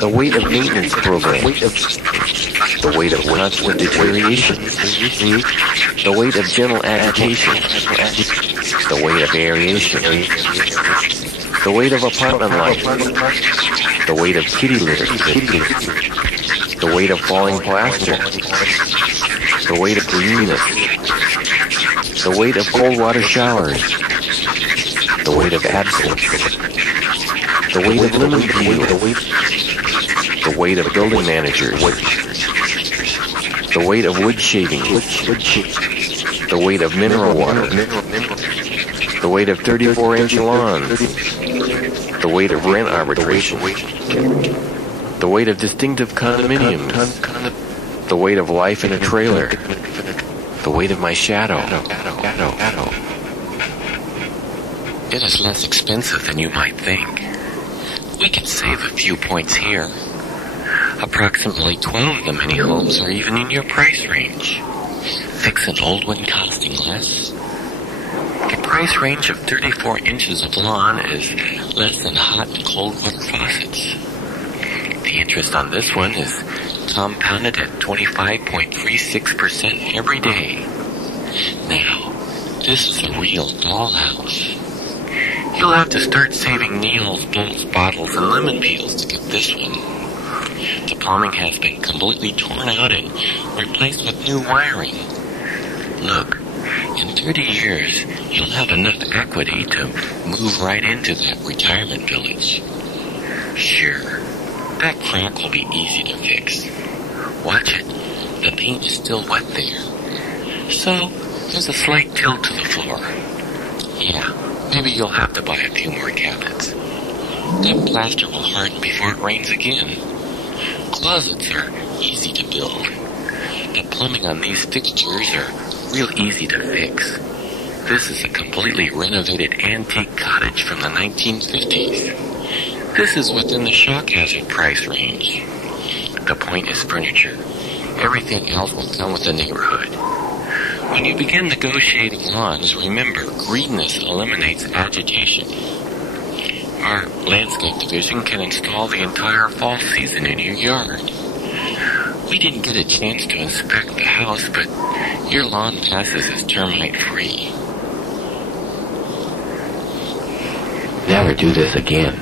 The weight of maintenance program, the weight of constant deterioration, the weight of gentle agitation, the weight of aeration, the weight of apartment life, the weight of kitty litter, the weight of falling plaster, the weight of greenness, the weight of cold water showers, the weight of absence, the weight of lemon peel, the weight of building managers, the weight of wood shaving, the weight of mineral water, the weight of 34-inch lawns, the weight of rent arbitration, the weight of distinctive condominiums, the weight of life in a trailer, the weight of my shadow. It is less expensive than you might think. We can save a few points here. Approximately 12 of the many homes are even in your price range. Fix an old one costing less. The price range of 34 inches of lawn is less than hot and cold water faucets. The interest on this one is compounded at 25.36% every day. Now, this is a real dollhouse. You'll have to start saving needles, bolts, bottles, and lemon peels to get this one. The plumbing has been completely torn out and replaced with new wiring. Look, in 30 years, you'll have enough equity to move right into that retirement village. Sure, that crack will be easy to fix. Watch it, the paint is still wet there. So, there's a slight tilt to the floor. Yeah, maybe you'll have to buy a few more cabinets. That plaster will harden before it rains again. Closets are easy to build. The plumbing on these fixtures are real easy to fix. This is a completely renovated antique cottage from the 1950s. This is within the shock hazard price range. The point is furniture. Everything else will come with the neighborhood. When you begin negotiating lawns, remember, greenness eliminates agitation. Our landscape division can install the entire fall season in your yard. We didn't get a chance to inspect the house, but your lawn passes as termite-free. Never do this again.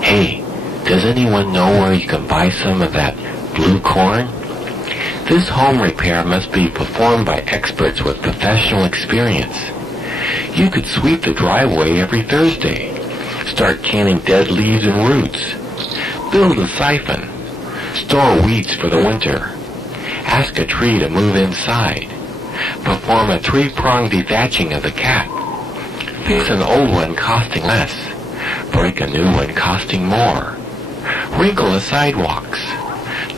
Hey, does anyone know where you can buy some of that blue corn? This home repair must be performed by experts with professional experience. You could sweep the driveway every Thursday. Start canning dead leaves and roots. Build a siphon. Store weeds for the winter. Ask a tree to move inside. Perform a 3-pronged dethatching of the cap. Fix an old one costing less. Break a new one costing more. Wrinkle the sidewalks.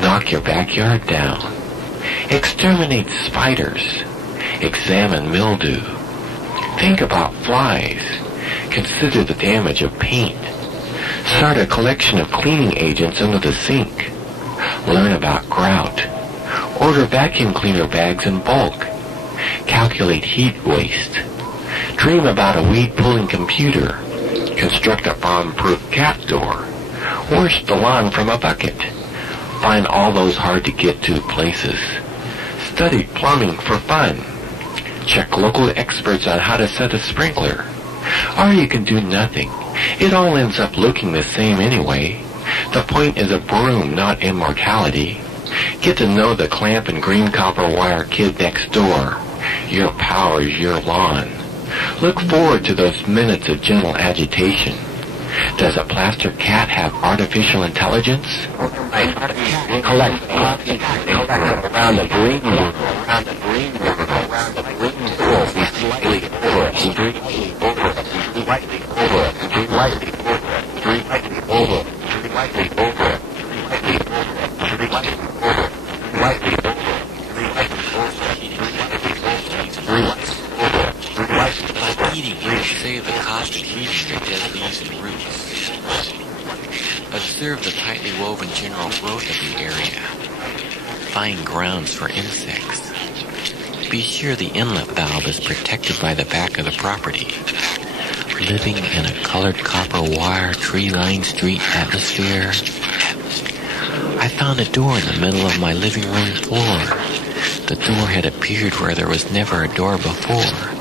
Knock your backyard down. Exterminate spiders. Examine mildew. Think about flies. Consider the damage of paint. Start a collection of cleaning agents under the sink. Learn about grout. Order vacuum cleaner bags in bulk. Calculate heat waste. Dream about a weed-pulling computer. Construct a bomb-proof cat door. Wash the lawn from a bucket. Find all those hard-to-get-to places. Study plumbing for fun. Check local experts on how to set a sprinkler. Or you can do nothing. It all ends up looking the same anyway. The point is a broom, not immortality. Get to know the clamp and green copper wire kid next door. Your power is your lawn. Look forward to those minutes of gentle agitation. Does a plaster cat have artificial intelligence? Collect around the green room, around the green room, around the green room. Be slightly over, slightly over, slightly over, slightly over, slightly over, slightly over, slightly over, slightly over, Eating, you save the cost lost heating the dead leaves and roots. Observe the tightly woven general growth of the area. Find grounds for insects. Be sure the inlet valve is protected by the back of the property. Living in a colored copper wire tree-lined street atmosphere. I found a door in the middle of my living room floor. The door had appeared where there was never a door before.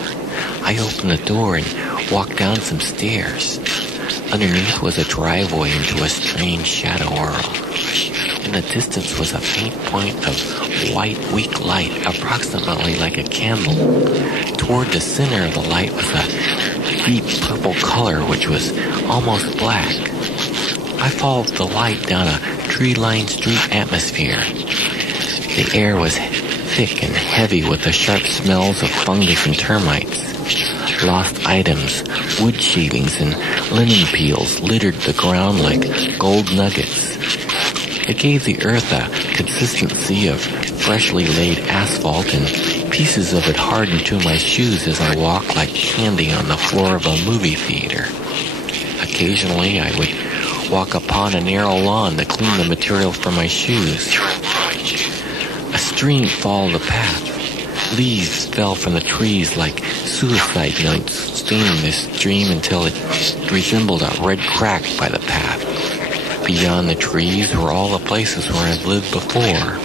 I opened the door and walked down some stairs. Underneath was a driveway into a strange shadow world. In the distance was a faint point of white, weak light, approximately like a candle. Toward the center of the light was a deep purple color, which was almost black. I followed the light down a tree-lined street atmosphere. The air was thick and heavy with the sharp smells of fungus and termites. Lost items, wood shavings, and linen peels littered the ground like gold nuggets. It gave the earth a consistency of freshly laid asphalt, and pieces of it hardened to my shoes as I walked like candy on the floor of a movie theater. Occasionally, I would walk upon a narrow lawn to clean the material from my shoes. A stream followed the path. Leaves fell from the trees like suicide notes, staining the stream until it resembled a red crack by the path. Beyond the trees were all the places where I've lived before.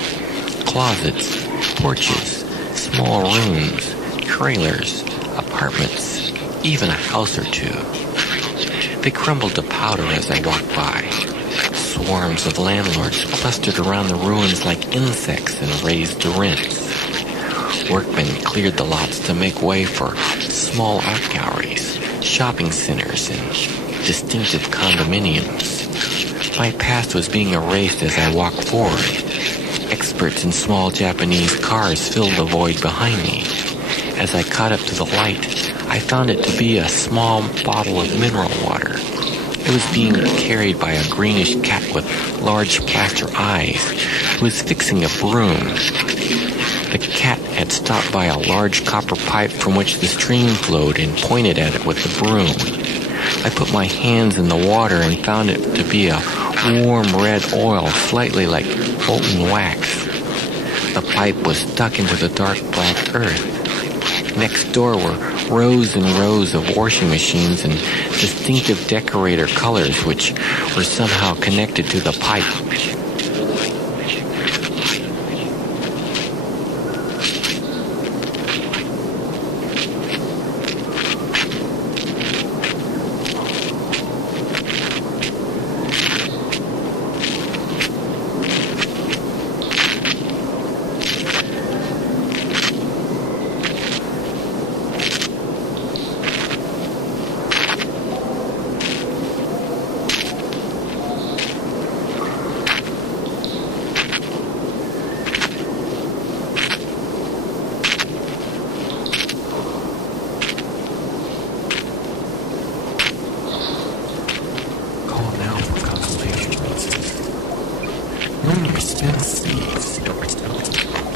Closets, porches, small rooms, trailers, apartments, even a house or two. They crumbled to powder as I walked by. Swarms of landlords clustered around the ruins like insects and raised the rents. Workmen cleared the lots to make way for small art galleries, shopping centers, and distinctive condominiums. My past was being erased as I walked forward. Experts in small Japanese cars filled the void behind me. As I caught up to the light, I found it to be a small bottle of mineral water. It was being carried by a greenish cat with large plaster eyes who was fixing a broom. The cat had stopped by a large copper pipe from which the stream flowed and pointed at it with the broom. I put my hands in the water and found it to be a warm red oil, slightly like molten wax. The pipe was stuck into the dark black earth. Next door were rows and rows of washing machines and distinctive decorator colors which were somehow connected to the pipe.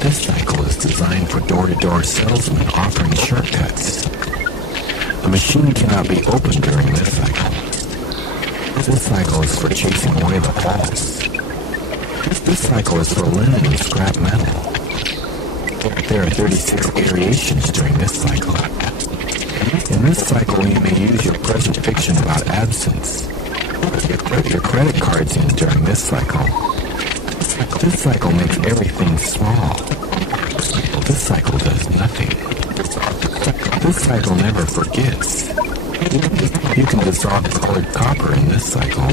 This cycle is designed for door-to-door salesmen offering shortcuts. The machine cannot be opened during this cycle. This cycle is for chasing away the false. This cycle is for linen and scrap metal. There are 36 variations during this cycle. In this cycle, you may use your present fiction about absence. Put your credit cards in during this cycle. This cycle makes everything small. This cycle does nothing. This cycle never forgets. You can dissolve colored copper in this cycle.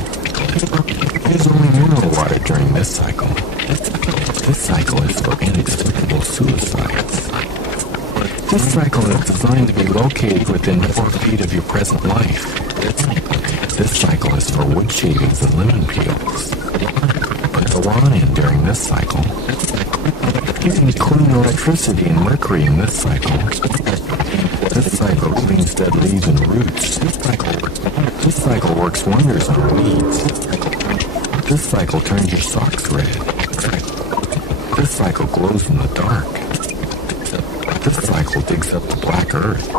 Use only mineral water during this cycle. This cycle is for inexplicable suicides. This cycle is designed to be located within 4 feet of your present life. This cycle is for wood shavings and lemon peels. Put the lawn in during this cycle. You can clean electricity and mercury in this cycle. This cycle cleans dead leaves and roots. This cycle works wonders on weeds. This cycle turns your socks red. This cycle glows in the dark. This cycle digs up the black earth.